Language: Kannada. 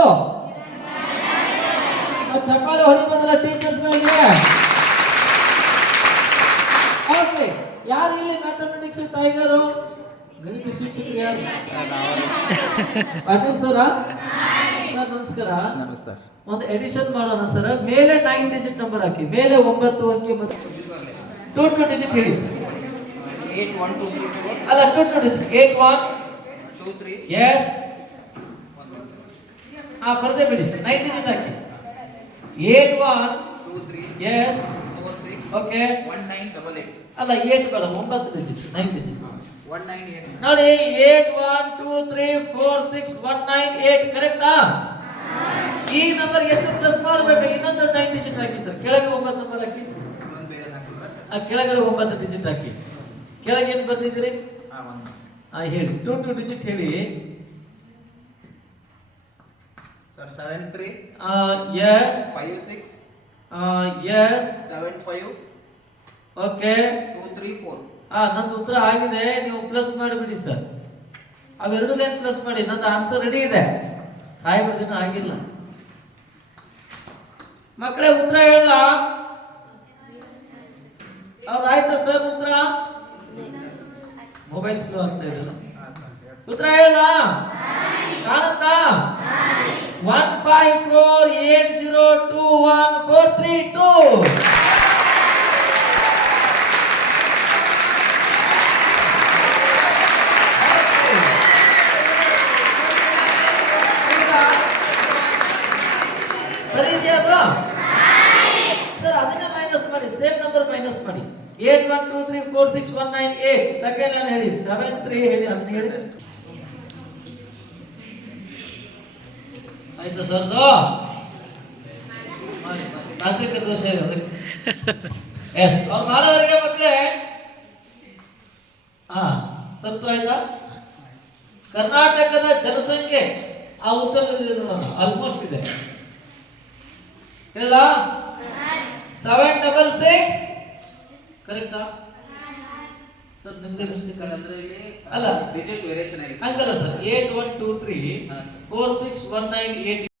ಯಾರು ಚಪ್ಪಾಳೆ ಹೊಡಿಬೋದಲ್ಲ ಟೀಚರ್ಸ್ಗಳಿಗೆ? ಓಕೆ, ಯಾರು ಇಲ್ಲಿ ಮ್ಯಾಥಮೆಟಿಕ್ಸ್ ಟೈಗರು? ಗಣಿತ ಶಿಕ್ಷಕರು ಯಾರು? ಪಾಟೀಲ್ ಸರ. ಸರ್ ನಮಸ್ಕಾರ. ನಮಸ್ಕಾರ. ಒಂದು ಎಡಿಷನ್ ಮಾಡೋಣ ಸರ್. ಮೇಲೆ 9 ಡಿಜಿಟ್ ನಂಬರ್ ಹಾಕಿ, ಮೇಲೆ 9 ಅಂಕಿ ಮತ್ತು 2 ಡಿಜಿಟ್ ಹೇಳಿ ಸರ್. 8 1 2 3 4. ಅಲ್ಲ 2 ಡಿಜಿಟ್ 8 1 2 3. ಎಸ್. ಬರ್ದೇ ಬಿಡಿ ಸರ್. 9 ಡಿಜಿಟ್ ಹಾಕಿ. 8 1 2 3. ಎಸ್ 4 6. ಓಕೆ. 1 9 8 8. ಅಲ್ಲ 8 ಬೇಡ, 9 ಡಿಜಿಟ್ 9 ಡಿಜಿಟ್ 1 9 8. ನೋಡಿ. 8 1 2 3 4 6 1 9 8 ಕರೆಕ್ಟಾ? ಈ ನಂಬರ್ ಎಷ್ಟು ಪ್ಲಸ್ ಮಾಡಬೇಕು? ಇನ್ನೊಂದು 9 ಡಿಜಿಟ್ ಹಾಕಿ ಸರ್. ಕೆಳಗೆ 9 ನಂಬರ್ ಹಾಕಿ, ಇನ್ನೊಂದು ಬೇರೆ ಹಾಕಿದ್ರಾ ಸರ್? ಕೆಳಗಡೆ 9 ಡಿಜಿಟ್ ಹಾಕಿ. ಕೆಳಗೆ ಏನು ಬರ್ದಿದ್ದೀರಿ? ಹೇಳಿ. 2 ಡಿಜಿಟ್ ಹೇಳಿ ಸರ್. 7 3. ಎಸ್ 5 6. ಎಸ್ 7 5. ಓಕೆ. 2 3 4. ನಂದು ಉತ್ತರ ಆಗಿದೆ, ನೀವು ಪ್ಲಸ್ ಮಾಡಿಬಿಡಿ ಸರ್. ಅವೆರಡು ಲೈನ್ ಪ್ಲಸ್ ಮಾಡಿ. ನಂದು ಆನ್ಸರ್ ರೆಡಿ ಇದೆ. ಸಾಹೇಬರ ದಿನ ಆಗಿಲ್ಲ. ಮಕ್ಕಳೇ ಉತ್ತರ ಹೇಳ. ಹೌದಾಯ್ತಾ ಸರ್? ಉತ್ತರ ಮೊಬೈಲ್ ಸ್ಲೋ ಆಗ್ತಾ ಇದೆಯಲ್ಲ. ಉತ್ತರ ಹೇಳ ಕಾಣುತ್ತಾ? 154802142. ಸರಿ ಇದೆಯಾ ಅದು? ಸರ್ ಅದನ್ನ ಮೈನಸ್ ಮಾಡಿ, ಸೇಮ್ ನಂಬರ್ ಮೈನಸ್ ಮಾಡಿ. 8 1 2 3 4 6 1 9 8. ಸೆಕೆಂಡ್ ಲೈನ್ ಹೇಳಿ. 7 3 ಹೇಳಿ. ಅದನ್ನ ಹೇಳಿ. ಆಯ್ತಾ ಸರ್? ತಾಂತ್ರಿಕ ದೋಷ ಇದೆ. ಎಸ್, ಅವ್ರು ಮಾಡೋವರೆಗೆ ಮಕ್ಕಳೇ. ಸರ್ ಉತ್ತರ ಆಯ್ತಾ? ಕರ್ನಾಟಕದ ಜನಸಂಖ್ಯೆ ಆ ಉತ್ತರದಲ್ಲಿ ಆಲ್ಮೋಸ್ಟ್ ಇದೆ. ಹೇಳ 766 ಕರೆಕ್ಟಾ ಸರ್? ನಿಮ್ದೇ ಮಿಸ್ಟೇಕ್ ಸರ್ ಅಂದ್ರೆ ಇಲ್ಲಿ ಅಲ್ಲ, ಡಿಜಿಟ್ ವೇರಿಯೇಷನ್ ಆಗಿದೆ. ಹಂಗಲ್ಲ ಸರ್. 8 1 2 3 4 6 1 9 8